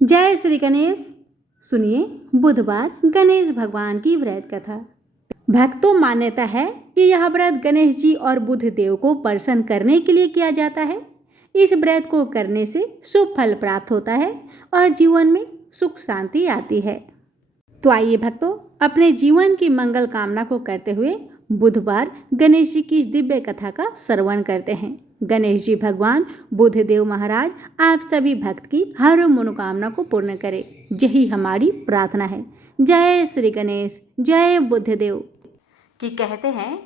जय श्री गणेश। सुनिए बुधवार गणेश भगवान की व्रत कथा। भक्तों मान्यता है कि यह व्रत गणेश जी और बुध देव को प्रसन्न करने के लिए किया जाता है। इस व्रत को करने से शुभ फल प्राप्त होता है और जीवन में सुख शांति आती है। तो आइए भक्तों, अपने जीवन की मंगल कामना को करते हुए बुधवार गणेश जी की इस दिव्य कथा का श्रवण करते हैं। गणेश जी भगवान बुद्धदेव महाराज आप सभी भक्त की हर मनोकामना को पूर्ण करें, यही हमारी प्रार्थना है। जय श्री गणेश, जय बुद्धदेव। कि कहते हैं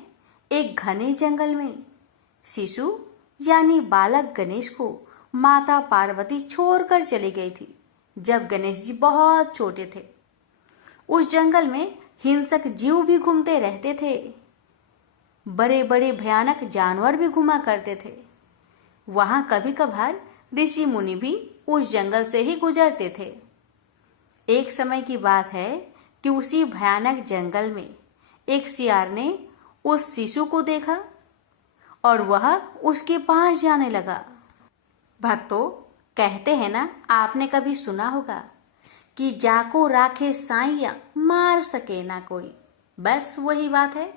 एक घने जंगल में शिशु यानी बालक गणेश को माता पार्वती छोड़कर चली गई थी जब गणेश जी बहुत छोटे थे। उस जंगल में हिंसक जीव भी घूमते रहते थे, बड़े बड़े भयानक जानवर भी घुमा करते थे। वहां कभी कभार ऋषि मुनि भी उस जंगल से ही गुजरते थे। एक समय की बात है कि उसी भयानक जंगल में एक सियार ने उस शिशु को देखा और वह उसके पास जाने लगा। भक्तों, कहते हैं ना, आपने कभी सुना होगा कि जाको राखे साइया मार सके ना कोई। बस वही बात है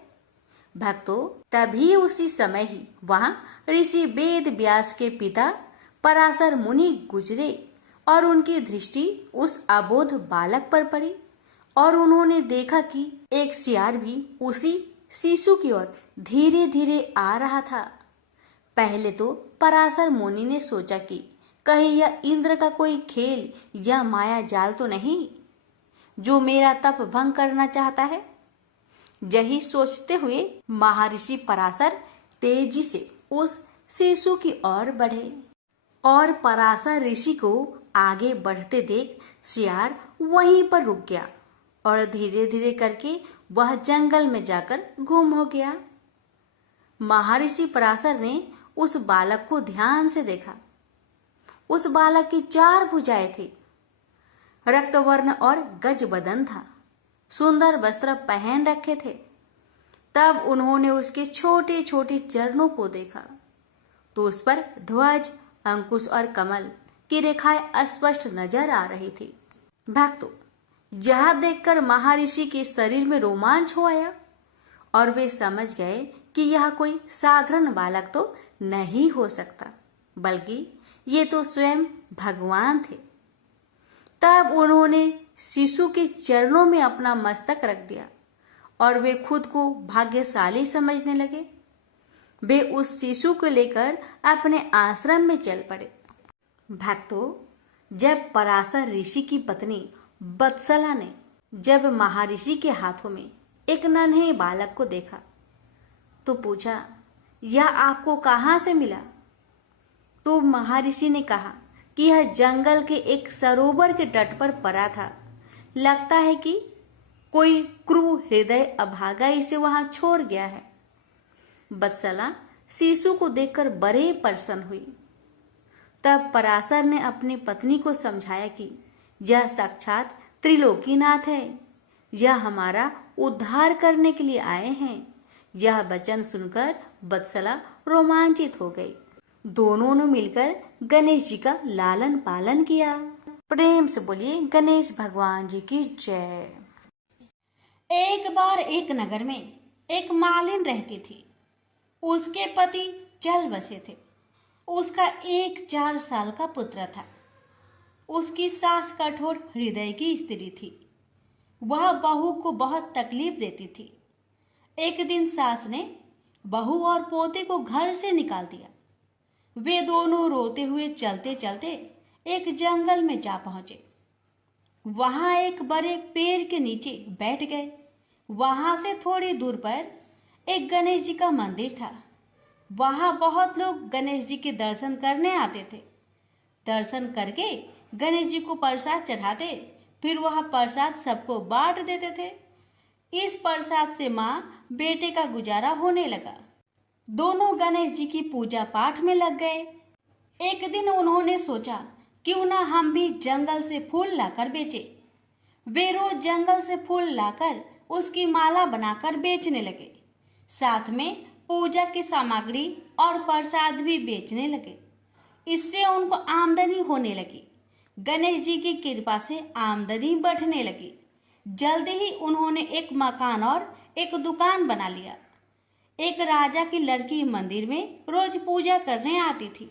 भक्तों। तभी उसी समय ही वहां ऋषि वेद व्यास के पिता पराशर मुनि गुजरे और उनकी दृष्टि उस अबोध बालक पर पड़ी और उन्होंने देखा कि एक सियार भी उसी शिशु की ओर धीरे धीरे आ रहा था। पहले तो पराशर मुनि ने सोचा कि कहीं यह इंद्र का कोई खेल या माया जाल तो नहीं जो मेरा तप भंग करना चाहता है। यही सोचते हुए महर्षि पराशर तेजी से उस शिशु की ओर बढ़े और पराशर ऋषि को आगे बढ़ते देख सियार वहीं पर रुक गया और धीरे धीरे करके वह जंगल में जाकर गुम हो गया। महर्षि पराशर ने उस बालक को ध्यान से देखा। उस बालक की 4 भुजाएं थी, रक्तवर्ण और गज बदन था, सुंदर वस्त्र पहन रखे थे। तब उन्होंने उसके छोटे छोटे चरणों को देखा तो उस पर ध्वज, अंकुश और कमल की रेखाएं स्पष्ट नजर आ रही थी। भक्तों, यह देखकर महर्षि के शरीर में रोमांच हो आया और वे समझ गए कि यह कोई साधारण बालक तो नहीं हो सकता, बल्कि ये तो स्वयं भगवान थे। तब उन्होंने शिशु के चरणों में अपना मस्तक रख दिया और वे खुद को भाग्यशाली समझने लगे। वे उस शिशु को लेकर अपने आश्रम में चल पड़े। भक्तों, जब पराशर ऋषि की पत्नी बत्सला ने जब महर्षि के हाथों में एक नन्हे बालक को देखा तो पूछा, यह आपको कहाँ से मिला? तो महर्षि ने कहा कि यह जंगल के एक सरोवर के तट पर पड़ा था। लगता है कि कोई क्रूर हृदय अभागा इसे वहां छोड़ गया है। बत्सला शिशु को देखकर बड़े प्रसन्न हुई। तब पराशर ने अपनी पत्नी को समझाया कि यह साक्षात त्रिलोकीनाथ है, यह हमारा उद्धार करने के लिए आए हैं। यह वचन सुनकर बत्सला रोमांचित हो गई। दोनों ने मिलकर गणेश जी का लालन पालन किया। प्रेम से बोलिए गणेश भगवान जी की जय। एक बार एक नगर में एक मालिन रहती थी। उसके पति चल बसे थे। उसका एक 4 साल का पुत्र था। उसकी सास कठोर हृदय की स्त्री थी। वह बहू को बहुत तकलीफ देती थी। एक दिन सास ने बहू और पोते को घर से निकाल दिया। वे दोनों रोते हुए चलते चलते एक जंगल में जा पहुंचे। वहां एक बड़े पेड़ के नीचे बैठ गए। वहां से थोड़ी दूर पर एक गणेश जी का मंदिर था। वहां बहुत लोग गणेश जी के दर्शन करने आते थे। दर्शन करके गणेश जी को प्रसाद चढ़ाते, फिर वह प्रसाद सबको बांट देते थे। इस प्रसाद से माँ बेटे का गुजारा होने लगा। दोनों गणेश जी की पूजा पाठ में लग गए। एक दिन उन्होंने सोचा क्यों ना हम भी जंगल से फूल लाकर बेचे। वे रोज जंगल से फूल लाकर उसकी माला बनाकर बेचने लगे। साथ में पूजा की सामग्री और प्रसाद भी बेचने लगे। इससे उनको आमदनी होने लगी। गणेश जी की कृपा से आमदनी बढ़ने लगी। जल्दी ही उन्होंने एक मकान और एक दुकान बना लिया। एक राजा की लड़की मंदिर में रोज पूजा करने आती थी।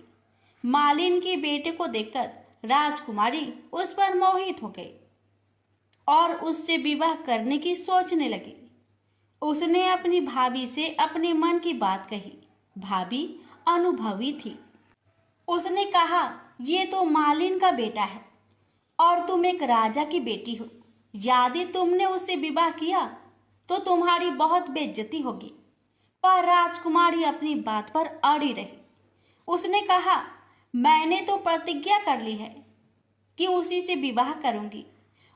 मालिन के बेटे को देखकर राजकुमारी उस पर मोहित हो गई और उससे विवाह करने की सोचने लगी। उसने अपनी भाभी से अपने मन की बात कही। भाभी अनुभवी थी। उसने कहा, ये तो मालिन का बेटा है और तुम एक राजा की बेटी हो। यदि तुमने उससे विवाह किया तो तुम्हारी बहुत बेइज्जती होगी। पर राजकुमारी अपनी बात पर अड़ी रही। उसने कहा, मैंने तो प्रतिज्ञा कर ली है कि उसी से विवाह करूंगी।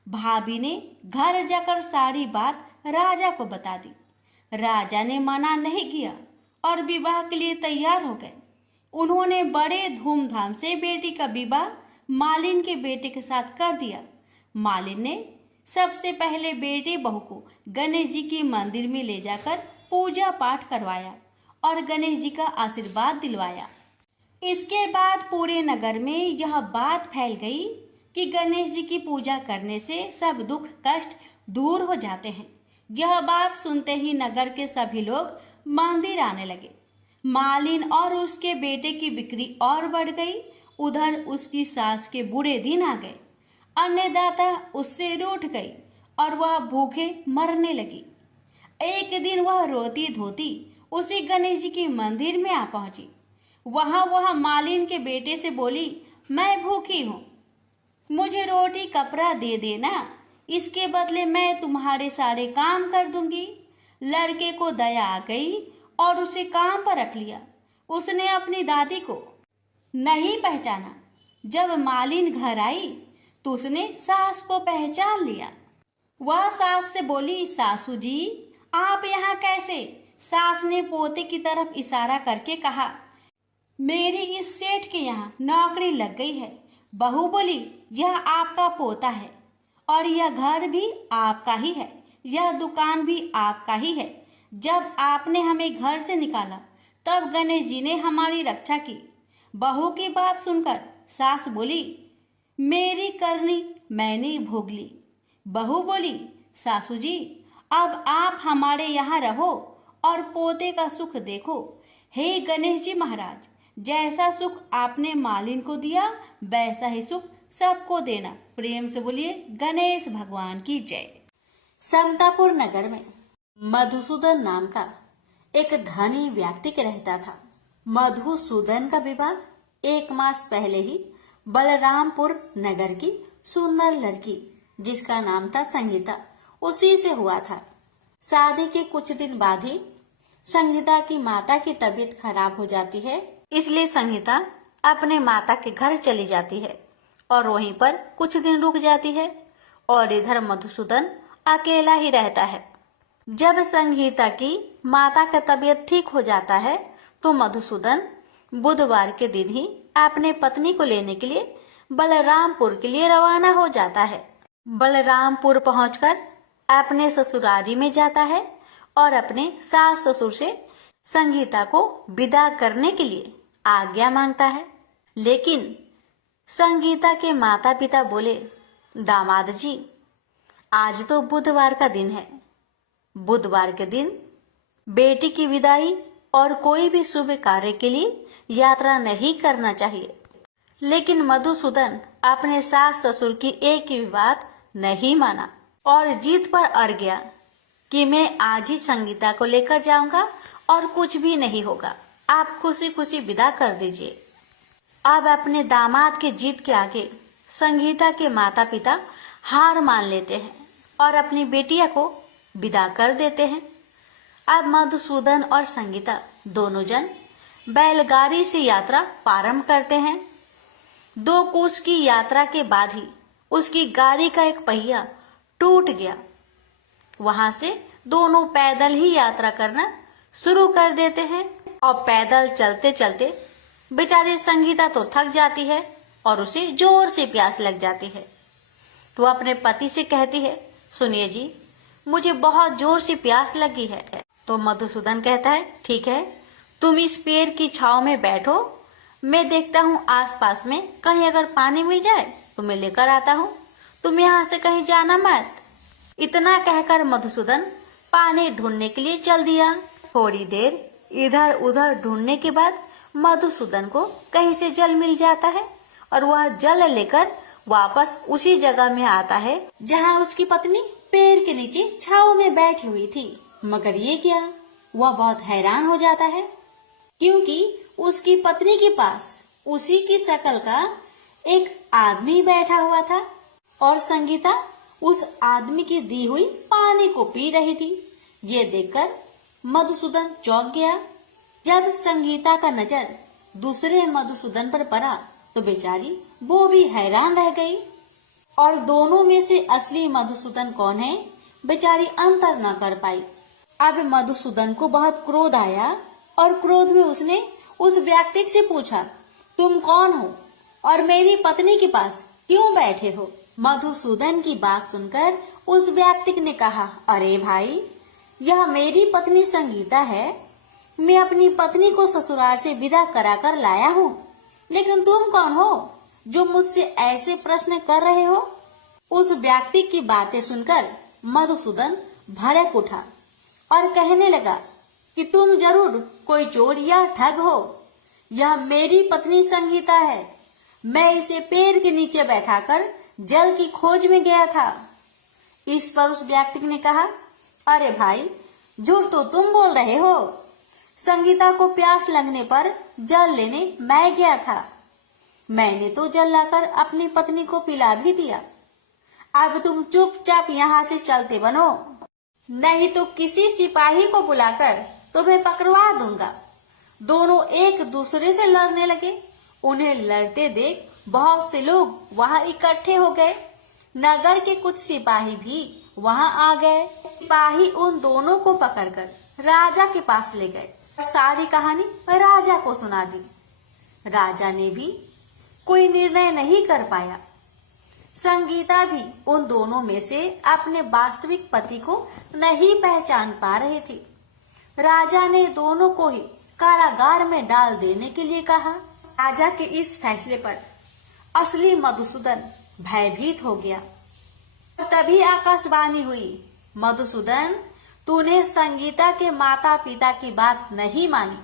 भाभी ने घर जाकर सारी बात राजा को बता दी। राजा ने मना नहीं किया और विवाह के लिए तैयार हो गए। उन्होंने बड़े धूमधाम से बेटी का विवाह मालिन के बेटे के साथ कर दिया। मालिन ने सबसे पहले बेटे बहू को गणेश जी की मंदिर में ले जाकर पूजा पाठ करवाया और गणेश जी का आशीर्वाद दिलवाया। इसके बाद पूरे नगर में यह बात फैल गई कि गणेश जी की पूजा करने से सब दुख कष्ट दूर हो जाते हैं। यह बात सुनते ही नगर के सभी लोग मंदिर आने लगे। मालिन और उसके बेटे की बिक्री और बढ़ गई। उधर उसकी सास के बुरे दिन आ गए। अन्नदाता उससे रूठ गई और वह भूखे मरने लगी। एक दिन वह रोती धोती उसी गणेश जी के मंदिर में आ पहुंची। वह मालिन के बेटे से बोली, मैं भूखी हूँ, मुझे रोटी कपड़ा दे देना, इसके बदले मैं तुम्हारे सारे काम कर दूंगी। लड़के को दया आ गई और उसे काम पर रख लिया। उसने अपनी दादी को नहीं पहचाना। जब मालिन घर आई तो उसने सास को पहचान लिया। वह सास से बोली, सासू जी आप यहाँ कैसे? सास ने पोते की तरफ इशारा करके कहा, मेरी इस सेठ के यहाँ नौकरी लग गई है। बहू बोली, यह आपका पोता है और यह घर भी आपका ही है, यह दुकान भी आपका ही है। जब आपने हमें घर से निकाला तब गणेश जी ने हमारी रक्षा की। बहू की बात सुनकर सास बोली, मेरी करनी मैंने भोग ली। बहू बोली, सासू जी अब आप हमारे यहाँ रहो और पोते का सुख देखो। हे गणेश जी महाराज, जैसा सुख आपने मालिन को दिया वैसा ही सुख सबको देना। प्रेम से बोलिए गणेश भगवान की जय। समतापुर नगर में मधुसूदन नाम का एक धनी व्यक्ति रहता था। मधुसूदन का विवाह 1 मास पहले ही बलरामपुर नगर की सुंदर लड़की जिसका नाम था संगीता, उसी से हुआ था। शादी के कुछ दिन बाद ही संगीता की माता की तबीयत खराब हो जाती है। इसलिए संगीता अपने माता के घर चली जाती है और वहीं पर कुछ दिन रुक जाती है और इधर मधुसूदन अकेला ही रहता है। जब संगीता की माता का तबीयत ठीक हो जाता है तो मधुसूदन बुधवार के दिन ही अपने पत्नी को लेने के लिए बलरामपुर के लिए रवाना हो जाता है। बलरामपुर पहुंचकर अपने ससुरारी में जाता है और अपने सास ससुर से संगीता को विदा करने के लिए आज्ञा मांगता है। लेकिन संगीता के माता पिता बोले, दामाद जी आज तो बुधवार का दिन है। बुधवार के दिन बेटी की विदाई और कोई भी शुभ कार्य के लिए यात्रा नहीं करना चाहिए। लेकिन मधुसूदन अपने सास ससुर की एक ही बात नहीं माना और जिद पर अड़ गया कि मैं आज ही संगीता को लेकर जाऊंगा और कुछ भी नहीं होगा, आप खुशी खुशी विदा कर दीजिए। अब अपने दामाद के जिद के आगे संगीता के माता पिता हार मान लेते हैं और अपनी बेटिया को विदा कर देते हैं। अब मधुसूदन और संगीता दोनों जन बैलगाड़ी से यात्रा प्रारंभ करते हैं। 2 कोस की यात्रा के बाद ही उसकी गाड़ी का एक पहिया टूट गया। वहां से दोनों पैदल ही यात्रा करना शुरू कर देते हैं और पैदल चलते चलते बेचारी संगीता तो थक जाती है और उसे जोर से प्यास लग जाती है। तो अपने पति से कहती है, सुनिए जी मुझे बहुत जोर से प्यास लगी है। तो मधुसूदन कहता है, ठीक है तुम इस पेड़ की छांव में बैठो, मैं देखता हूँ आसपास में कहीं अगर पानी मिल जाए तुम्हें लेकर आता हूँ, तुम यहाँ से कहीं जाना मत। इतना कहकर मधुसूदन पानी ढूंढने के लिए चल दिया। थोड़ी देर इधर उधर ढूंढने के बाद मधुसूदन को कहीं से जल मिल जाता है और वह जल लेकर वापस उसी जगह में आता है जहाँ उसकी पत्नी पेड़ के नीचे छांव में बैठी हुई थी। मगर ये क्या, वह बहुत हैरान हो जाता है क्योंकि उसकी पत्नी के पास उसी की शक्ल का एक आदमी बैठा हुआ था और संगीता उस आदमी की दी हुई पानी को पी रही थी। ये देखकर मधुसूदन चौंक गया। जब संगीता का नजर दूसरे मधुसूदन पर पड़ा तो बेचारी वो भी हैरान रह गई और दोनों में से असली मधुसूदन कौन है बेचारी अंतर न कर पाई। अब मधुसूदन को बहुत क्रोध आया और क्रोध में उसने उस व्यक्ति से पूछा, तुम कौन हो और मेरी पत्नी के पास क्यों बैठे हो? मधुसूदन की बात सुनकर उस व्यक्ति ने कहा, अरे भाई, यह मेरी पत्नी संगीता है। मैं अपनी पत्नी को ससुराल से विदा कराकर लाया हूँ, लेकिन तुम कौन हो जो मुझसे ऐसे प्रश्न कर रहे हो? उस व्यक्ति की बातें सुनकर मधुसूदन भड़क उठा और कहने लगा कि तुम जरूर कोई चोर या ठग हो। यह मेरी पत्नी संगीता है। मैं इसे पेड़ के नीचे बैठाकर जल की खोज में गया था। इस पर उस व्यक्ति ने कहा, अरे भाई, झूठ तो तुम बोल रहे हो। संगीता को प्यास लगने पर जल लेने मैं गया था। मैंने तो जल लाकर अपनी पत्नी को पिला भी दिया। अब तुम चुपचाप यहाँ से चलते बनो, नहीं तो किसी सिपाही को बुलाकर तुम्हें पकड़वा दूंगा। दोनों एक दूसरे से लड़ने लगे। उन्हें लड़ते देख बहुत से लोग वहाँ इकट्ठे हो गए। नगर के कुछ सिपाही भी वहाँ आ गए। सिपाही उन दोनों को पकड़कर राजा के पास ले गए और सारी कहानी राजा को सुना दी। राजा ने भी कोई निर्णय नहीं कर पाया। संगीता भी उन दोनों में से अपने वास्तविक पति को नहीं पहचान पा रही थी। राजा ने दोनों को ही कारागार में डाल देने के लिए कहा। राजा के इस फैसले पर असली मधुसूदन भयभीत हो गया। तभी आकाशवाणी हुई, मधुसूदन, तूने संगीता के माता पिता की बात नहीं मानी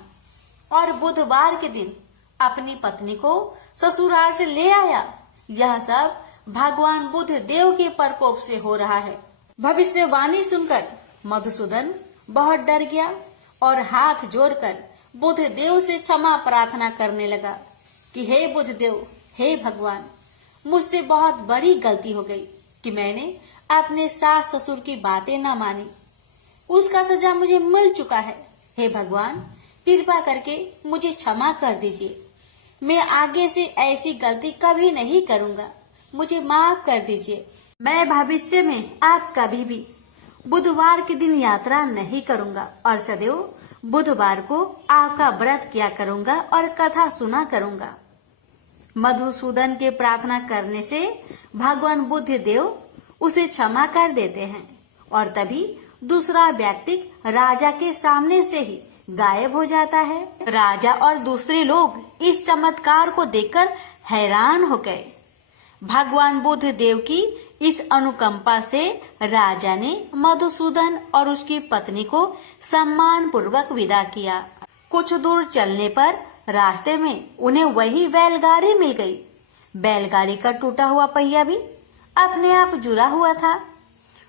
और बुधवार के दिन अपनी पत्नी को ससुराल से ले आया। यह सब भगवान बुद्ध देव के प्रकोप से हो रहा है। भविष्यवाणी सुनकर मधुसूदन बहुत डर गया और हाथ जोड़कर बुद्ध देव से क्षमा प्रार्थना करने लगा कि हे बुद्ध देव, हे भगवान, मुझसे बहुत बड़ी गलती हो गई कि मैंने अपने सास ससुर की बातें न मानी। उसका सजा मुझे मिल चुका है। हे भगवान, कृपा करके मुझे क्षमा कर दीजिए। मैं आगे से ऐसी गलती कभी नहीं करूंगा। मुझे माफ कर दीजिए। मैं भविष्य में आप कभी भी बुधवार के दिन यात्रा नहीं करूंगा और सदैव बुधवार को आपका व्रत किया करूंगा और कथा सुना करूंगा। मधुसूदन के प्रार्थना करने से भगवान बुद्ध देव उसे क्षमा कर देते हैं और तभी दूसरा व्यक्ति राजा के सामने से ही गायब हो जाता है। राजा और दूसरे लोग इस चमत्कार को देखकर हैरान हो गए। भगवान बुद्ध देव की इस अनुकंपा से राजा ने मधुसूदन और उसकी पत्नी को सम्मान पूर्वक विदा किया। कुछ दूर चलने पर रास्ते में उन्हें वही बैलगाड़ी मिल गई। बैलगाड़ी का टूटा हुआ पहिया भी अपने आप जुड़ा हुआ था।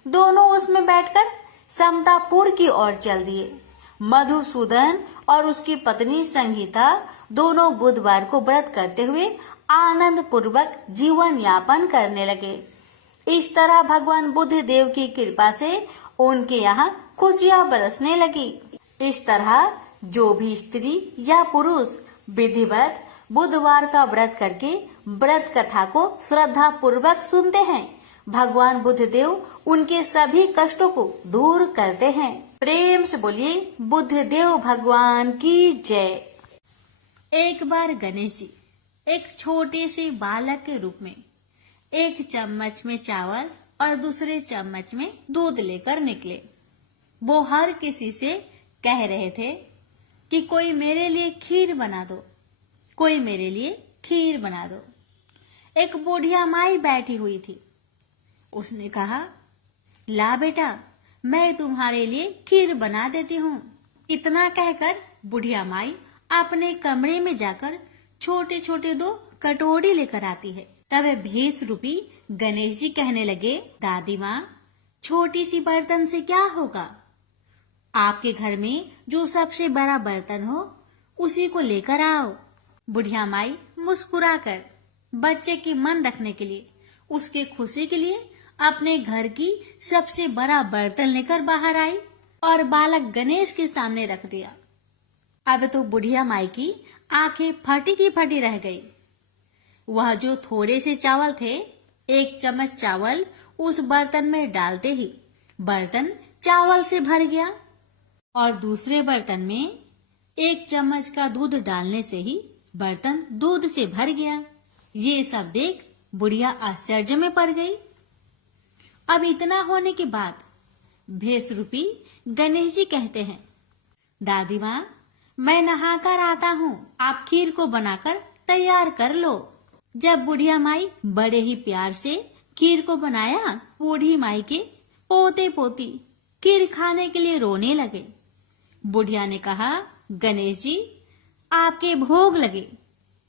दोनों उसमें बैठकर समतापुर की ओर चल दिए। मधुसूदन और उसकी पत्नी संगीता दोनों बुधवार को व्रत करते हुए आनंद पूर्वक जीवन यापन करने लगे। इस तरह भगवान बुद्ध देव की कृपा से उनके यहाँ खुशियाँ बरसने लगी। इस तरह जो भी स्त्री या पुरुष विधिवत बुधवार का व्रत करके व्रत कथा को श्रद्धा पूर्वक सुनते हैं, भगवान बुद्ध देव उनके सभी कष्टों को दूर करते हैं। प्रेम से बोलिए बुद्ध देव भगवान की जय। एक बार गणेश जी एक छोटे से बालक के रूप में एक चम्मच में चावल और दूसरे चम्मच में दूध लेकर निकले। वो हर किसी से कह रहे थे कि कोई मेरे लिए खीर बना दो, कोई मेरे लिए खीर बना दो। एक बुढ़िया माई बैठी हुई थी। उसने कहा, ला बेटा, मैं तुम्हारे लिए खीर बना देती हूँ। इतना कहकर बुढ़िया माई अपने कमरे में जाकर छोटे छोटे 2 कटोरी लेकर आती है। तब 20 रूपी गणेश जी कहने लगे, दादी माँ, छोटी सी बर्तन से क्या होगा? आपके घर में जो सबसे बड़ा बर्तन हो उसी को लेकर आओ। बुढ़िया माई मुस्कुराकर बच्चे की मन रखने के लिए, उसके खुशी के लिए अपने घर की सबसे बड़ा बर्तन लेकर बाहर आई और बालक गणेश के सामने रख दिया। अब तो बुढ़िया माई की आंखें फटी की फटी रह गई। वह जो थोड़े से चावल थे, 1 चम्मच चावल उस बर्तन में डालते ही बर्तन चावल से भर गया और दूसरे बर्तन में 1 चम्मच का दूध डालने से ही बर्तन दूध से भर गया। ये सब देख बुढ़िया आश्चर्य में पड़ गई। अब इतना होने के बाद 20 रूपी गणेश जी कहते हैं, दादी माँ, मैं नहाकर आता हूँ, आप खीर को बनाकर तैयार कर लो। जब बुढ़िया माई बड़े ही प्यार से खीर को बनाया, बूढ़ी माई के पोते पोती खीर खाने के लिए रोने लगे। बुढ़िया ने कहा, गणेश जी, आपके भोग लगे।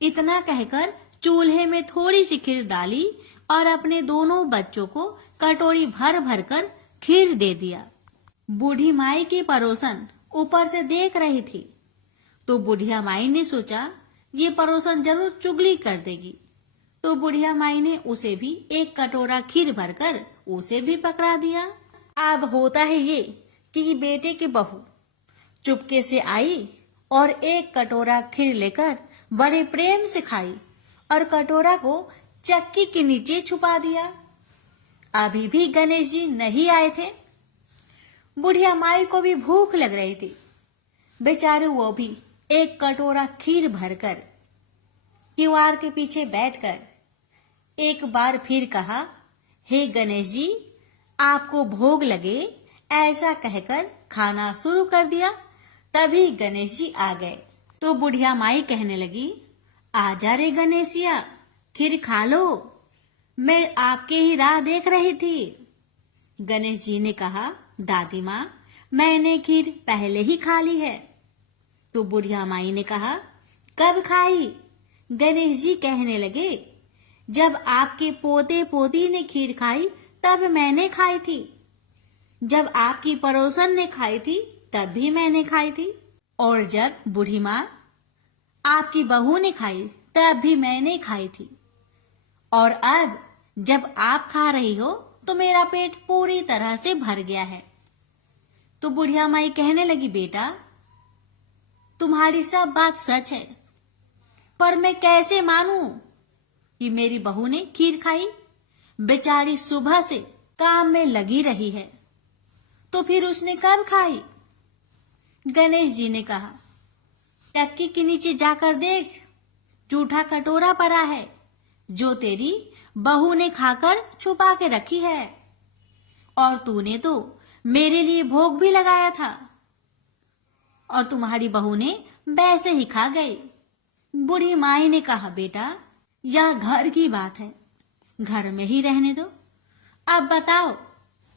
इतना कहकर चूल्हे में थोड़ी सी खीर डाली और अपने दोनों बच्चों को कटोरी भर भर कर खीर दे दिया। बूढ़ी माई की पड़ोसन ऊपर से देख रही थी, तो बुढ़िया माई ने सोचा ये पड़ोसन जरूर चुगली कर देगी। तो बुढ़िया माई ने उसे भी 1 कटोरा खीर भरकर उसे भी पकड़ा दिया। अब होता है ये कि बेटे की बहू चुपके से आई और 1 कटोरा खीर लेकर बड़े प्रेम से खाई और कटोरा को चक्की के नीचे छुपा दिया। अभी भी गणेश जी नहीं आए थे। बुढ़िया माई को भी भूख लग रही थी। बेचारे वो भी 1 कटोरा खीर भरकर किवाड़ के पीछे बैठकर एक बार फिर कहा, हे गणेश जी, आपको भोग लगे, ऐसा कहकर खाना शुरू कर दिया। तभी गणेश जी आ गए तो बुढ़िया माई कहने लगी, आजा रे गणेशिया, खीर खा लो, मैं आपके ही राह देख रही थी। गणेश जी ने कहा, दादी माँ, मैंने खीर पहले ही खा ली है। तो बुढ़िया माई ने कहा, कब खाई? गणेश जी कहने लगे, जब आपके पोते पोती ने खीर खाई तब मैंने खाई थी, जब आपकी पड़ोसन ने खाई थी तब भी मैंने खाई थी, और जब बूढ़ी माँ आपकी बहू ने खाई तब भी मैंने खाई थी, और अब जब आप खा रही हो तो मेरा पेट पूरी तरह से भर गया है। तो बुढ़िया माई कहने लगी, बेटा, तुम्हारी सब बात सच है, पर मैं कैसे मानूं कि मेरी बहू ने खीर खाई? बेचारी सुबह से काम में लगी रही है, तो फिर उसने कब खाई? गणेश जी ने कहा, टक्की के नीचे जाकर देख, जूठा कटोरा पड़ा है जो तेरी बहू ने खाकर छुपा के रखी है, और तूने तो मेरे लिए भोग भी लगाया था और तुम्हारी बहू ने वैसे ही खा गई। बूढ़ी माई ने कहा, बेटा, यह घर की बात है, घर में ही रहने दो। अब बताओ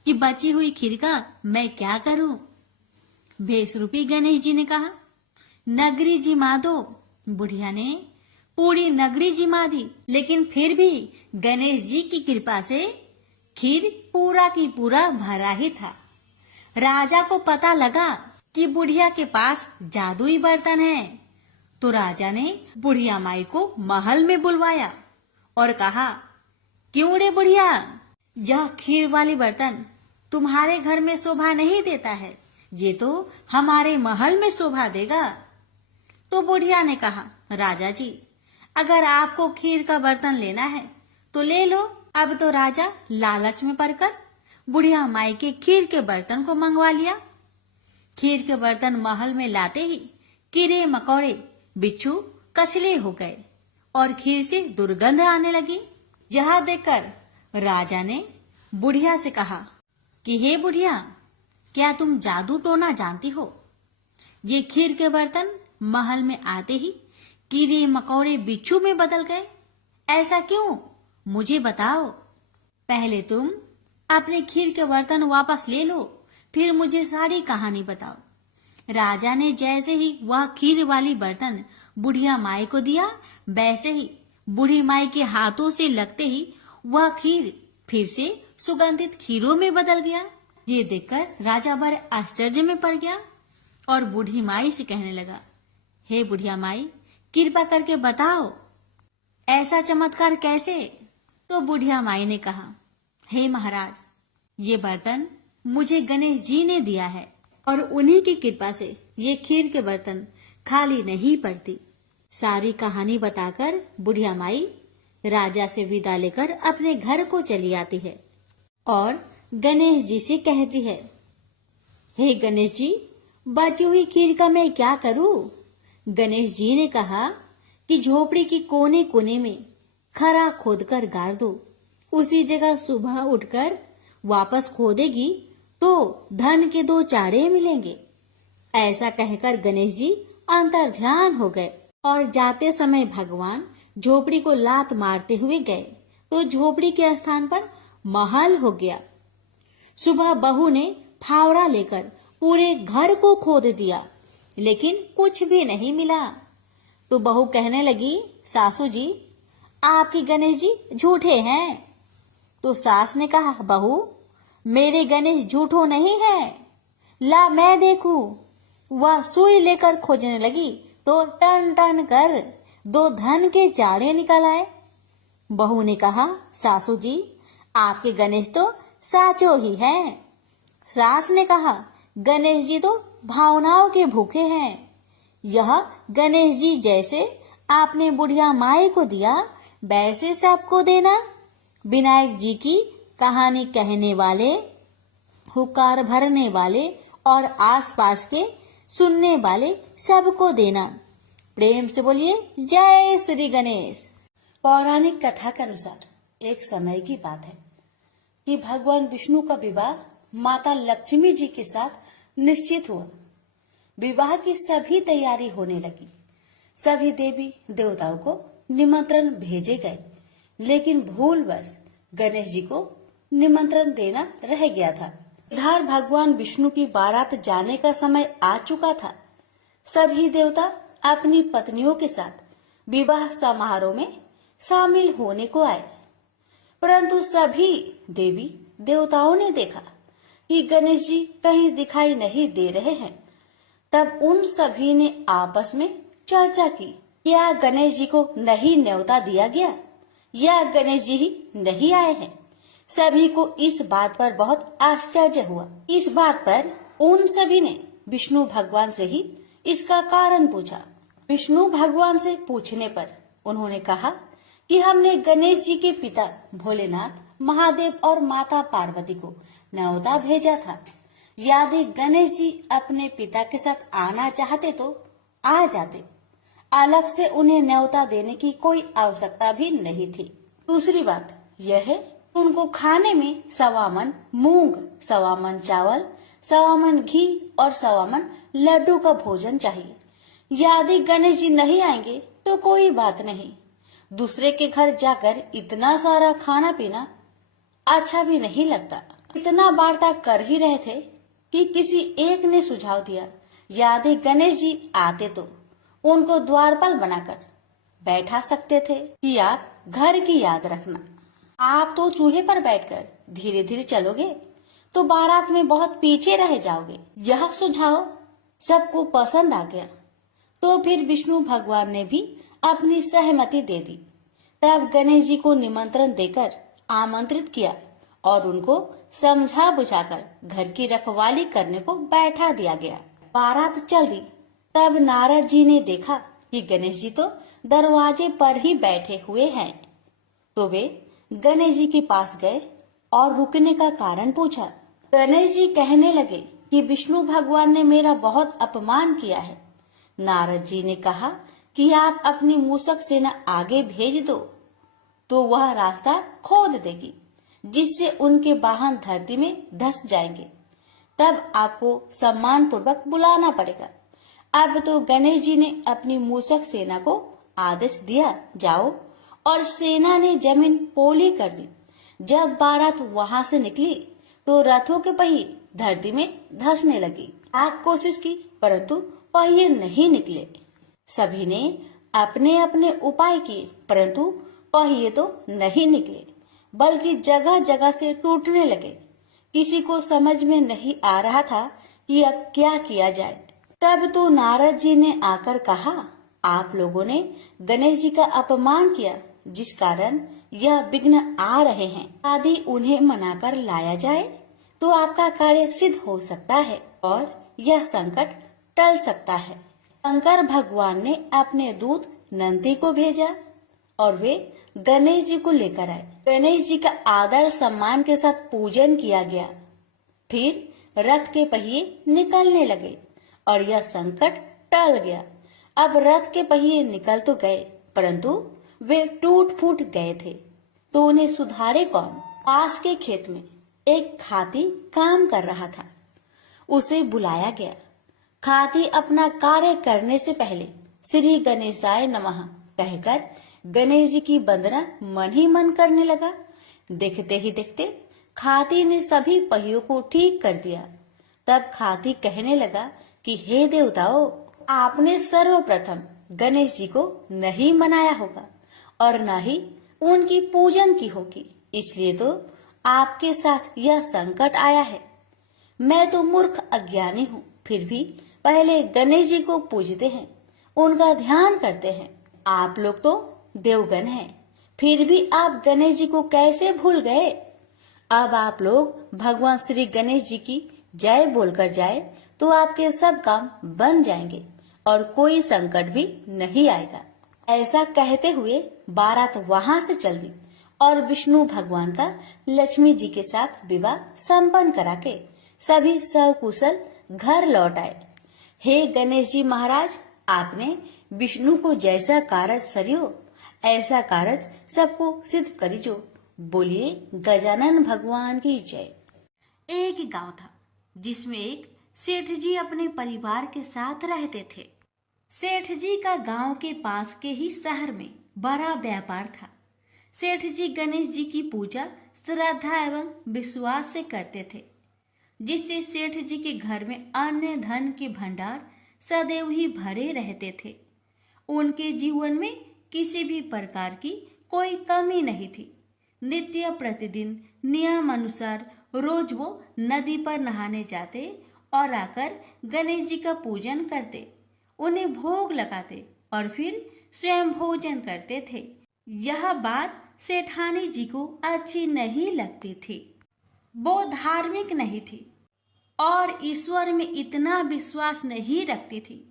कि बची हुई खीर का मैं क्या करूं? 20 रूपी गणेश जी ने कहा, नगरी जिमा दो। बुढ़िया ने पूरी नगरी जिमा दी, लेकिन फिर भी गणेश जी की कृपा से खीर पूरा की पूरा भरा ही था। राजा को पता लगा कि बुढ़िया के पास जादुई बर्तन है, तो राजा ने बुढ़िया माई को महल में बुलवाया और कहा, क्यों रे बुढ़िया, यह खीर वाली बर्तन तुम्हारे घर में शोभा नहीं देता है, ये तो हमारे महल में शोभा देगा। तो बुढ़िया ने कहा, राजा जी, अगर आपको खीर का बर्तन लेना है तो ले लो। अब तो राजा लालच में पड़कर बुढ़िया माई के खीर के बर्तन को मंगवा लिया। खीर के बर्तन महल में लाते ही कीड़े मकोड़े, बिच्छू, कछले हो गए और खीर से दुर्गंध आने लगी। यह देखकर राजा ने बुढ़िया से कहा कि हे बुढ़िया, क्या तुम जादू टोना जानती हो? ये खीर के बर्तन महल में आते ही कीड़े मकोड़े बिच्छू में बदल गए, ऐसा क्यों? मुझे बताओ, पहले तुम अपने खीर के बर्तन वापस ले लो, फिर मुझे सारी कहानी बताओ। राजा ने जैसे ही वह खीर वाली बर्तन बुढ़िया माई को दिया, वैसे ही बूढ़ी माई के हाथों से लगते ही वह खीर फिर से सुगंधित खीरों में बदल गया। ये देखकर राजा बड़े आश्चर्य में पड़ गया और बूढ़ी माई से कहने लगा, हे बुढ़िया माई, कृपा करके बताओ ऐसा चमत्कार कैसे? तो बुढ़िया माई ने कहा, हे महाराज, ये बर्तन मुझे गणेश जी ने दिया है और उन्हीं की कृपा से ये खीर के बर्तन खाली नहीं पड़ती। सारी कहानी बताकर बुढ़िया माई राजा से विदा लेकर अपने घर को चली आती है और गणेश जी से कहती है, हे गणेश जी, बची हुई खीर का मैं क्या करूं? गणेश जी ने कहा कि झोपड़ी की कोने कोने में खरा खोदकर गाड़ दो, उसी जगह सुबह उठकर वापस खोदेगी तो धन के 2 चारे मिलेंगे। ऐसा कहकर गणेश जी अंतर्ध्यान हो गए और जाते समय भगवान झोपड़ी को लात मारते हुए गए तो झोपड़ी के स्थान पर महल हो गया। सुबह बहू ने फावड़ा लेकर पूरे घर को खोद दिया, लेकिन कुछ भी नहीं मिला। तो बहू कहने लगी, सासू जी, आपकी गणेश जी झूठे हैं। तो सास ने कहा, बहू, मेरे गणेश झूठो नहीं है, ला मैं देखूं। वह सुई लेकर खोजने लगी तो टन टन कर 2 धन के चारे निकल आए। बहू ने कहा, सासू जी, आपके गणेश तो साचो ही हैं। सास ने कहा, गणेश जी तो भावनाओं के भूखे हैं। यह गणेश जी जैसे आपने बुढ़िया माई को दिया, वैसे सबको देना। विनायक जी की कहानी कहने वाले, हुकार भरने वाले और आसपास के सुनने वाले सबको देना। प्रेम से बोलिए, जय श्री गणेश। पौराणिक कथा के अनुसार एक समय की बात है कि भगवान विष्णु का विवाह माता लक्ष्मी जी के साथ निश्चित हुआ। विवाह की सभी तैयारी होने लगी। सभी देवी देवताओं को निमंत्रण भेजे गए, लेकिन भूलवश गणेश जी को निमंत्रण देना रह गया था। इधर भगवान विष्णु की बारात जाने का समय आ चुका था। सभी देवता अपनी पत्नियों के साथ विवाह समारोह में शामिल होने को आए, परंतु सभी देवी देवताओं ने देखा कि गणेश जी कहीं दिखाई नहीं दे रहे हैं। तब उन सभी ने आपस में चर्चा की, क्या गणेश जी को नहीं न्योता दिया गया या गणेश जी ही नहीं आए हैं। सभी को इस बात पर बहुत आश्चर्य हुआ। इस बात पर उन सभी ने विष्णु भगवान से ही इसका कारण पूछा। विष्णु भगवान से पूछने पर उन्होंने कहा कि हमने गणेश जी के पिता भोलेनाथ, महादेव और माता पार्वती को न्योता भेजा था। यदि गणेश जी अपने पिता के साथ आना चाहते तो आ जाते, अलग से उन्हें न्योता देने की कोई आवश्यकता भी नहीं थी। दूसरी बात यह है, उनको खाने में 1.25 मन मूंग, 1.25 मन चावल, 1.25 मन घी और 1.25 मन लड्डू का भोजन चाहिए। यदि गणेश जी नहीं आएंगे तो कोई बात नहीं, दूसरे के घर जाकर इतना सारा खाना पीना अच्छा भी नहीं लगता। इतना वार्ता कर ही रहे थे कि किसी एक ने सुझाव दिया, यदि गणेश जी आते तो उनको द्वारपाल बनाकर बैठा सकते थे कि आप घर की याद रखना। आप तो चूहे पर बैठकर धीरे धीरे चलोगे तो बारात में बहुत पीछे रह जाओगे। यह सुझाव सबको पसंद आ गया, तो फिर विष्णु भगवान ने भी अपनी सहमति दे दी। तब गणेश जी को निमंत्रण देकर आमंत्रित किया और उनको समझा बुझाकर घर की रखवाली करने को बैठा दिया गया। बारात चल दी। तब नारद जी ने देखा कि गणेश जी तो दरवाजे पर ही बैठे हुए हैं, तो वे गणेश जी के पास गए और रुकने का कारण पूछा। गणेश जी कहने लगे कि विष्णु भगवान ने मेरा बहुत अपमान किया है। नारद जी ने कहा कि आप अपनी मूषक सेना आगे भेज दो तो वह रास्ता खोद देगी, जिससे उनके वाहन धरती में धंस जाएंगे। तब आपको सम्मान पूर्वक बुलाना पड़ेगा। अब तो गणेश जी ने अपनी मूषक सेना को आदेश दिया, जाओ और सेना ने जमीन पोली कर दी। जब बारात वहां से निकली तो रथों के पहिए धरती में धंसने लगी। लाख कोशिश की परंतु पहिए नहीं निकले। सभी ने अपने अपने उपाय किए परंतु पहिए तो नहीं निकले, बल्कि जगह जगह से टूटने लगे। किसी को समझ में नहीं आ रहा था कि अब क्या किया जाए। तब तो नारद जी ने आकर कहा, आप लोगों ने गणेश जी का अपमान किया, जिस कारण यह विघ्न आ रहे हैं। यदि उन्हें मनाकर लाया जाए तो आपका कार्य सिद्ध हो सकता है और यह संकट टल सकता है। शंकर भगवान ने अपने दूत नंदी को भेजा और वे गणेश जी को लेकर आए। गणेश जी का आदर सम्मान के साथ पूजन किया गया। फिर रथ के पहिए निकलने लगे और यह संकट टल गया। अब रथ के पहिए निकल तो गए परंतु वे टूट फूट गए थे, तो उन्हें सुधारे कौन। पास के खेत में एक खाती काम कर रहा था। उसे बुलाया गया। खाती अपना कार्य करने से पहले श्री गणेशाय नमः कहकर गणेश जी की वंदना मन ही मन करने लगा। देखते ही देखते खाती ने सभी पहियों को ठीक कर दिया। तब खाती कहने लगा कि हे देवताओं, आपने सर्वप्रथम गणेश जी को नहीं मनाया होगा और न ही उनकी पूजन की होगी, इसलिए तो आपके साथ यह संकट आया है। मैं तो मूर्ख अज्ञानी हूँ, फिर भी पहले गणेश जी को पूजते हैं, उनका ध्यान करते हैं। आप लोग तो देवगण हैं, फिर भी आप गणेश जी को कैसे भूल गए। अब आप लोग भगवान श्री गणेश जी की जय बोलकर जाए तो आपके सब काम बन जाएंगे और कोई संकट भी नहीं आएगा। ऐसा कहते हुए बारात वहां से चल दी और विष्णु भगवान का लक्ष्मी जी के साथ विवाह संपन्न करा के सभी सकुशल घर लौट आए। हे गणेश जी महाराज, आपने विष्णु को जैसा कारज सरियो ऐसा कारज सबको सिद्ध करिजो। बोलिए गजानन भगवान की जय। एक गांव था जिसमें एक सेठ जी अपने परिवार के साथ रहते थे। सेठ जी का गांव के पास के ही शहर में बड़ा व्यापार था। सेठ जी गणेश जी की पूजा श्रद्धा एवं विश्वास से करते थे, जिससे सेठ जी के घर में अन्न धन के भंडार सदैव ही भरे रहते थे। उनके जीवन में किसी भी प्रकार की कोई कमी नहीं थी। नित्य प्रतिदिन नियम अनुसार रोज वो नदी पर नहाने जाते और आकर गणेश जी का पूजन करते, उन्हें भोग लगाते और फिर स्वयं भोजन करते थे। यह बात सेठानी जी को अच्छी नहीं लगती थी। वो धार्मिक नहीं थी और ईश्वर में इतना विश्वास नहीं रखती थी।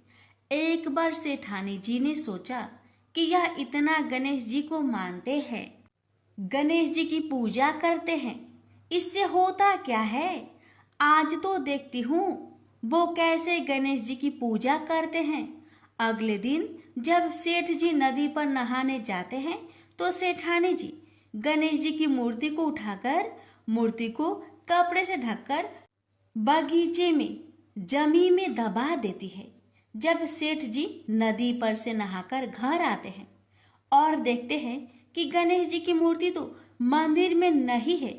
एक बार सेठानी जी ने सोचा कि यह इतना गणेश जी को मानते हैं, गणेश जी की पूजा करते हैं, इससे होता क्या है। आज तो देखती हूँ वो कैसे गणेश जी की पूजा करते हैं। अगले दिन जब सेठ जी नदी पर नहाने जाते हैं तो सेठानी जी गणेश जी की मूर्ति को उठाकर मूर्ति को कपड़े से ढककर बगीचे में जमीन में दबा देती है। जब सेठ जी नदी पर से नहाकर घर आते हैं और देखते हैं कि गणेश जी की मूर्ति तो मंदिर में नहीं है,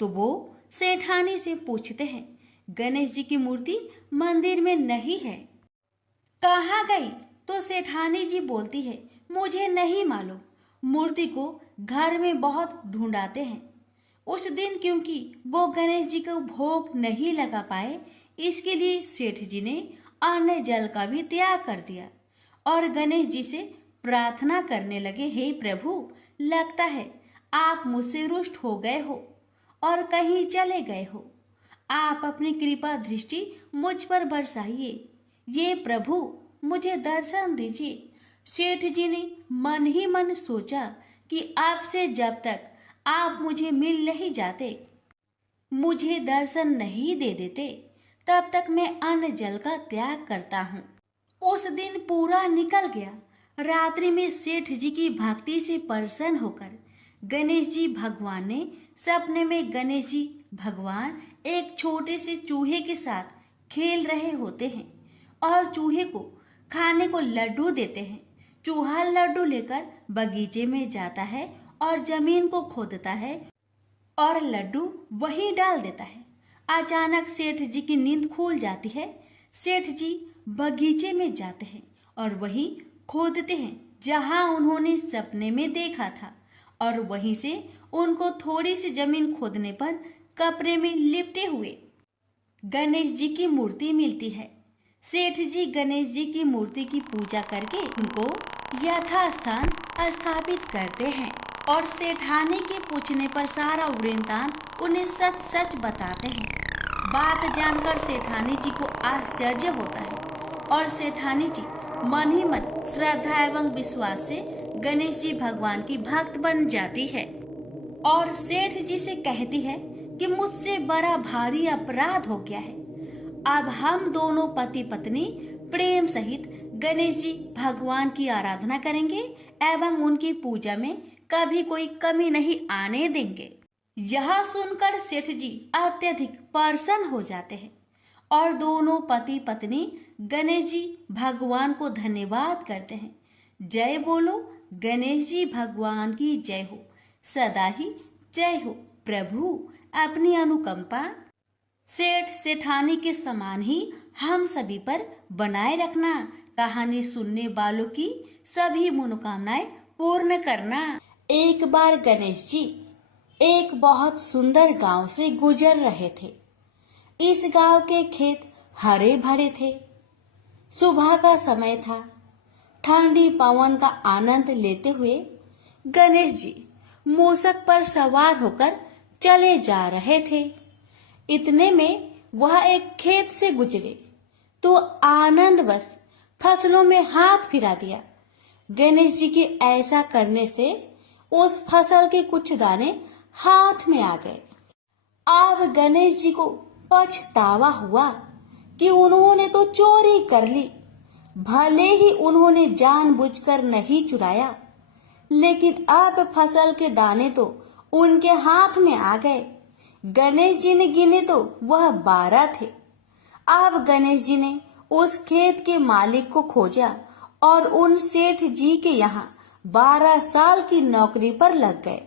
तो वो सेठानी से पूछते हैं, गणेश जी की मूर्ति मंदिर में नहीं है, कहाँ गई। तो सेठानी जी बोलती है, मुझे नहीं मालूम, मूर्ति को घर में बहुत ढूंढाते हैं। उस दिन क्योंकि वो गणेश जी को भोग नहीं लगा पाए, इसके लिए सेठ जी ने अन्न जल का भी त्याग कर दिया और गणेश जी से प्रार्थना करने लगे, हे प्रभु, लगता है आप मुझसे रुष्ट हो गए हो और कहीं चले गए हो। आप अपनी कृपा दृष्टि मुझ पर बरसाइए। ये प्रभु, मुझे दर्शन दीजिए। सेठ जी ने मन ही मन सोचा कि आपसे जब तक आप मुझे मिल नहीं जाते, मुझे दर्शन नहीं दे देते, तब तक मैं अन्न जल का त्याग करता हूँ। उस दिन पूरा निकल गया। रात्रि में सेठ जी की भक्ति से प्रसन्न होकर गणेश जी भगवान ने सपने में गणेश जी भगवान एक छोटे से चूहे के साथ खेल रहे होते हैं और चूहे को खाने को लड्डू देते हैं। चूहा लड्डू लेकर बगीचे में जाता है और जमीन को खोदता है और लड्डू वही डाल देता है। अचानक सेठ जी की नींद खुल जाती है। सेठ जी बगीचे में जाते हैं और वही खोदते हैं जहां उन्होंने सपने में देखा था, और वहीं से उनको थोड़ी सी जमीन खोदने पर कपड़े में लिपटे हुए गणेश जी की मूर्ति मिलती है। सेठ जी गणेश जी की मूर्ति की पूजा करके उनको यथास्थान स्थापित करते हैं और सेठानी के पूछने पर सारा वृत्तांत उन्हें सच सच बताते हैं। बात जानकर सेठानी जी को आश्चर्य होता है और सेठानी जी मन ही मन श्रद्धा एवं विश्वास से गणेश जी भगवान की भक्त बन जाती है और सेठ जी से कहती है कि मुझसे बड़ा भारी अपराध हो गया है। अब हम दोनों पति पत्नी प्रेम सहित गणेश जी भगवान की आराधना करेंगे एवं उनकी पूजा में कभी कोई कमी नहीं आने देंगे। यह सुनकर सेठ जी अत्यधिक प्रसन्न हो जाते हैं और दोनों पति पत्नी गणेश जी भगवान को धन्यवाद करते हैं। जय बोलो गणेश जी भगवान की जय हो, सदा ही जय हो प्रभु, अपनी अनुकंपा सेठ सेठानी के समान ही हम सभी पर बनाए रखना। कहानी सुनने वालों की सभी मनोकामनाएं पूर्ण करना। एक बार गणेश जी एक बहुत सुंदर गांव से गुजर रहे थे। इस गांव के खेत हरे भरे थे। सुबह का समय था। ठंडी पवन का आनंद लेते हुए गणेश जी मूषक पर सवार होकर चले जा रहे थे। इतने में वह एक खेत से गुजरे तो आनंदवश फसलों में हाथ फिरा दिया। गणेश जी के ऐसा करने से उस फसल के कुछ दाने हाथ में आ गए। अब गणेश जी को पछतावा हुआ कि उन्होंने तो चोरी कर ली। भले ही उन्होंने जानबूझकर नहीं चुराया, लेकिन अब फसल के दाने तो उनके हाथ में आ गए। गणेश जी ने गिने तो वह 12 थे। अब गणेश जी ने उस खेत के मालिक को खोजा और उन सेठ जी के यहाँ 12 साल की नौकरी पर लग गए।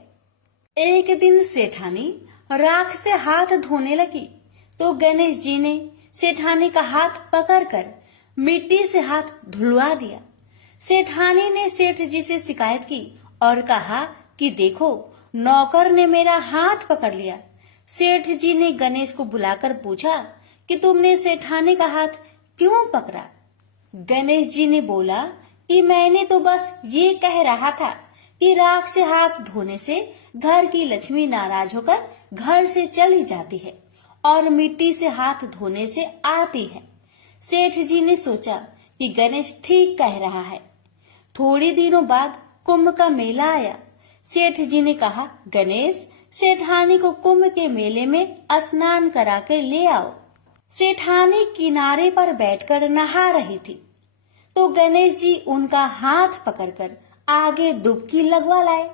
एक दिन सेठानी राख से हाथ धोने लगी तो गणेश जी ने सेठानी का हाथ पकड़कर मिट्टी से हाथ धुलवा दिया। सेठानी ने सेठ जी से शिकायत की और कहा कि देखो, नौकर ने मेरा हाथ पकड़ लिया। सेठ जी ने गणेश को बुलाकर पूछा कि तुमने सेठानी का हाथ क्यों पकड़ा? गणेश जी ने बोला कि मैंने तो बस ये कह रहा था कि राख से हाथ धोने से घर की लक्ष्मी नाराज होकर घर से चली जाती है और मिट्टी से हाथ धोने से आती है। सेठ जी ने सोचा कि गणेश ठीक कह रहा है। थोड़े दिनों बाद कुंभ का मेला आया। सेठ जी ने कहा, गणेश, सेठानी को कुंभ के मेले में स्नान करा के ले आओ। सेठानी किनारे पर बैठकर नहा रही थी तो गणेश जी उनका हाथ पकड़कर आगे डुबकी लगवा लाए।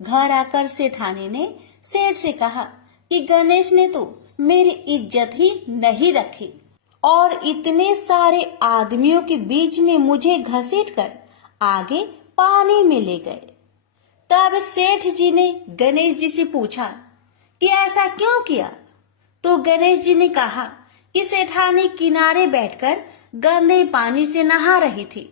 घर आकर सेठानी ने सेठ से कहा कि गणेश ने तो मेरी इज्जत ही नहीं रखी और इतने सारे आदमियों के बीच में मुझे घसीटकर आगे पानी में ले गए। तब सेठ जी ने गणेश जी से पूछा कि ऐसा क्यों किया? तो गणेश जी ने कहा कि सेठानी किनारे बैठकर गंदे पानी से नहा रही थी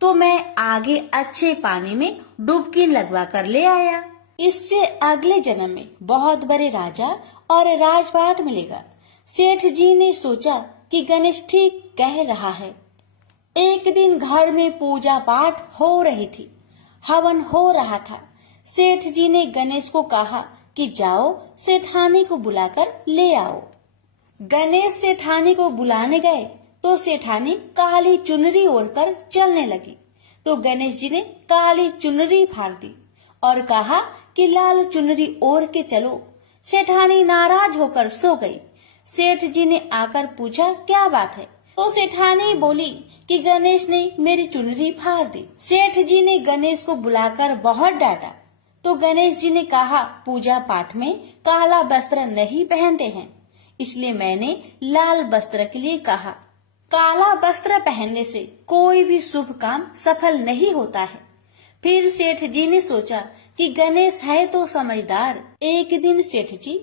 तो मैं आगे अच्छे पानी में डुबकी लगवा कर ले आया। इससे अगले जन्म में बहुत बड़े राजा और राजपाट मिलेगा। सेठ जी ने सोचा कि गणेश ठीक कह रहा है। एक दिन घर में पूजा पाठ हो रही थी, हवन हो रहा था। सेठ जी ने गणेश को कहा कि जाओ सेठानी को बुलाकर ले आओ। गणेश सेठानी को बुलाने गए तो सेठानी काली चुनरी ओढ़कर चलने लगी तो गणेश जी ने काली चुनरी फाड़ दी और कहा कि लाल चुनरी ओढ़ के चलो। सेठानी नाराज होकर सो गई। सेठ जी ने आकर पूछा क्या बात है तो सेठानी बोली कि गणेश ने मेरी चुनरी फाड़ दी। सेठ जी ने गणेश को बुलाकर बहुत डांटा तो गणेश जी ने कहा पूजा पाठ में काला वस्त्र नहीं पहनते हैं, इसलिए मैंने लाल वस्त्र के लिए कहा। काला वस्त्र पहनने से कोई भी शुभ काम सफल नहीं होता है। फिर सेठ जी ने सोचा कि गणेश है तो समझदार। एक दिन सेठ जी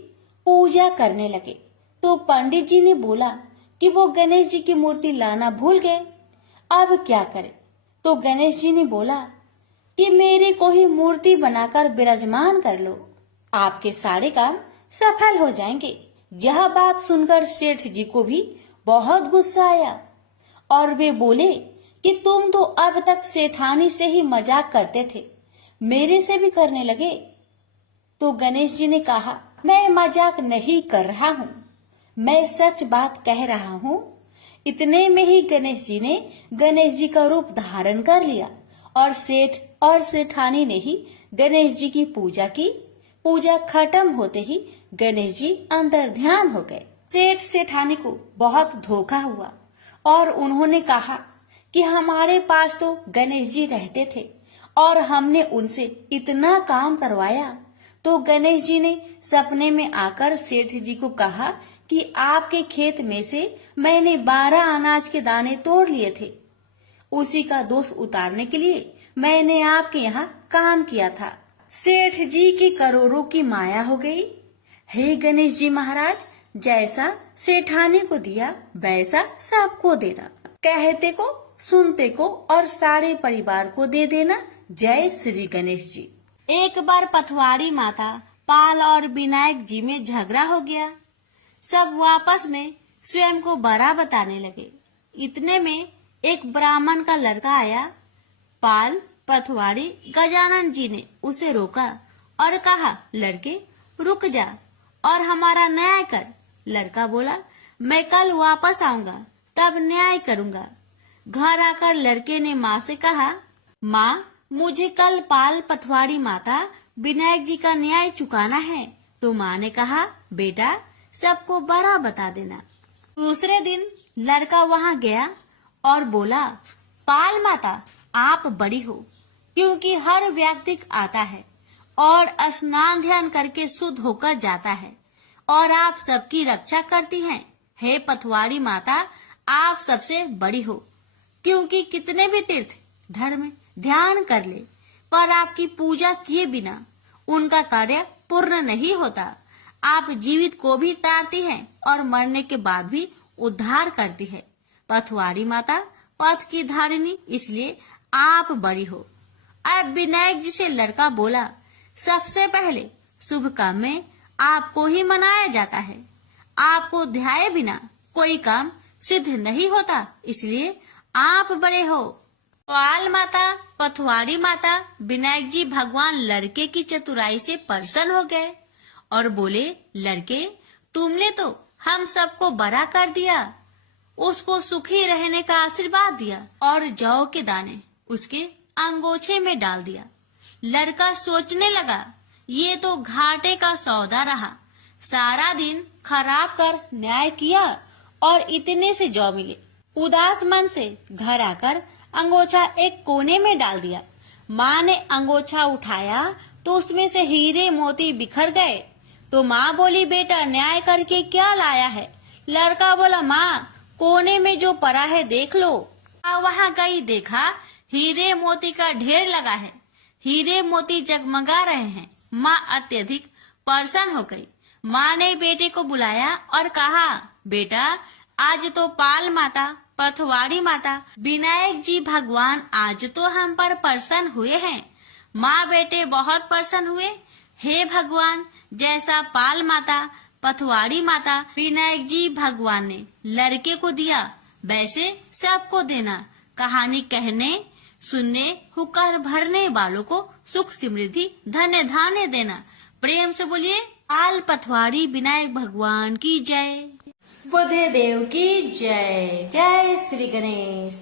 पूजा करने लगे तो पंडित जी ने बोला कि वो गणेश जी की मूर्ति लाना भूल गए, अब क्या करें। तो गणेश जी ने बोला कि मेरे को ही मूर्ति बनाकर विराजमान कर लो, आपके सारे काम सफल हो जाएंगे। यह बात सुनकर सेठ जी को भी बहुत गुस्सा आया और वे बोले कि तुम तो अब तक सेठानी से ही मजाक करते थे, मेरे से भी करने लगे। तो गणेश जी ने कहा, मैं मजाक नहीं कर रहा हूँ, मैं सच बात कह रहा हूँ। इतने में ही गणेश जी ने गणेश जी का रूप धारण कर लिया और सेठ और सेठानी ने ही गणेश जी की पूजा की। पूजा खत्म होते ही गणेश जी अंतर ध्यान हो गए। सेठ सेठानी को बहुत धोखा हुआ और उन्होंने कहा कि हमारे पास तो गणेश जी रहते थे और हमने उनसे इतना काम करवाया। तो गणेश जी ने सपने में आकर सेठ जी को कहा कि आपके खेत में से मैंने 12 अनाज के दाने तोड़ लिए थे, उसी का दोष उतारने के लिए मैंने आपके यहाँ काम किया था। सेठ जी की करोड़ों की माया हो गई। हे गणेश जी महाराज, जैसा सेठानी को दिया वैसा सबको देना, कहते को सुनते को और सारे परिवार को दे देना। जय श्री गणेश जी। एक बार पथवाड़ी माता पाल और विनायक जी में झगड़ा हो गया। सब आपस में स्वयं को बड़ा बताने लगे। इतने में एक ब्राह्मण का लड़का आया। पाल, पथवाड़ी, गजानन जी ने उसे रोका और कहा, लड़के रुक जा और हमारा न्याय कर। लड़का बोला, मैं कल वापस आऊंगा तब न्याय करूंगा। घर आकर लड़के ने माँ से कहा, माँ मुझे कल पाल, पथवाड़ी माता, विनायक जी का न्याय चुकाना है। तो माँ ने कहा, बेटा सबको बड़ा बता देना। दूसरे दिन लड़का वहाँ गया और बोला, पाल माता आप बड़ी हो, क्योंकि हर व्यक्ति आता है और स्नान ध्यान करके शुद्ध होकर जाता है और आप सबकी रक्षा करती हैं। हे पथवाड़ी माता आप सबसे बड़ी हो, क्योंकि कितने भी तीर्थ धर्म ध्यान कर ले पर आपकी पूजा किए बिना उनका कार्य पूर्ण नहीं होता। आप जीवित को भी तारती हैं और मरने के बाद भी उद्धार करती है। पथवाड़ी माता पथ की धारिणी, इसलिए आप बड़ी हो। अब विनायक जी से लड़का बोला, सबसे पहले शुभ काम में आपको ही मनाया जाता है। आपको ध्याये बिना कोई काम सिद्ध नहीं होता, इसलिए आप बड़े हो। पाल माता, पथवाड़ी माता, विनायक जी भगवान लड़के की चतुराई से प्रसन्न हो गए और बोले, लड़के तुमने तो हम सबको बड़ा कर दिया, उसको सुखी रहने का आशीर्वाद दिया और जौ के दाने उसके अंगोछे में डाल दिया। लड़का सोचने लगा, ये तो घाटे का सौदा रहा। सारा दिन खराब कर न्याय किया और इतने से जौ मिले। उदास मन से घर आकर अंगोछा एक कोने में डाल दिया। माँ ने अंगोछा उठाया तो उसमें से हीरे मोती बिखर गए। तो माँ बोली, बेटा न्याय करके क्या लाया है? लड़का बोला, माँ कोने में जो पड़ा है देख लो। वहाँ गई, देखा हीरे मोती का ढेर लगा है, हीरे मोती जगमगा रहे हैं। माँ अत्यधिक प्रसन्न हो गई। माँ ने बेटे को बुलाया और कहा, बेटा आज तो पाल माता, पथवाड़ी माता, विनायक जी भगवान आज तो हम पर प्रसन्न हुए हैं। माँ बेटे बहुत प्रसन्न हुए। हे भगवान, जैसा पाल माता, पथवाड़ी माता, विनायक जी भगवान ने लड़के को दिया वैसे सबको देना। कहानी कहने सुनने हुक्कर भरने वालों को सुख समृद्धि धन्य धान्य देना। प्रेम से बोलिए पाल, पथवाड़ी, विनायक भगवान की जय। बुद्धदेव की जय। जय श्री गणेश।